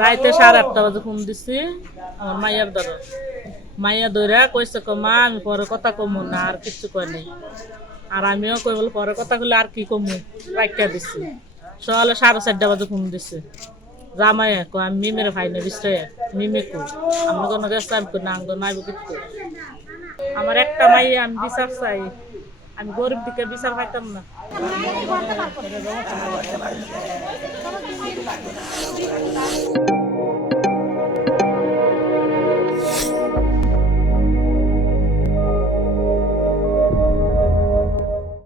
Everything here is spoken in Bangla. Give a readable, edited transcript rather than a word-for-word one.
রাইতে 8:30 বাজে ফোন দিছি আমার মাইয়ার ধরো মাইয়া ধরে কইছে মা আমি পরে কথা কমু না আর কিছু কয় নাই আর আমিও কই বলে পরে কথা কইলে আর কি কমু রাইখা দিছি সকালে 4:30 বাজে ফোন দিছে জামাইয়া কো আমি মিমের ভাই না বিশ্রে মিমে কো আমি কোন গেছে আমি কো না আঙ্গ নাইব কিছু আমার একটা মাইয়া আমি বিচার চাই আমি গরিব দিকে বিচার পাইতাম না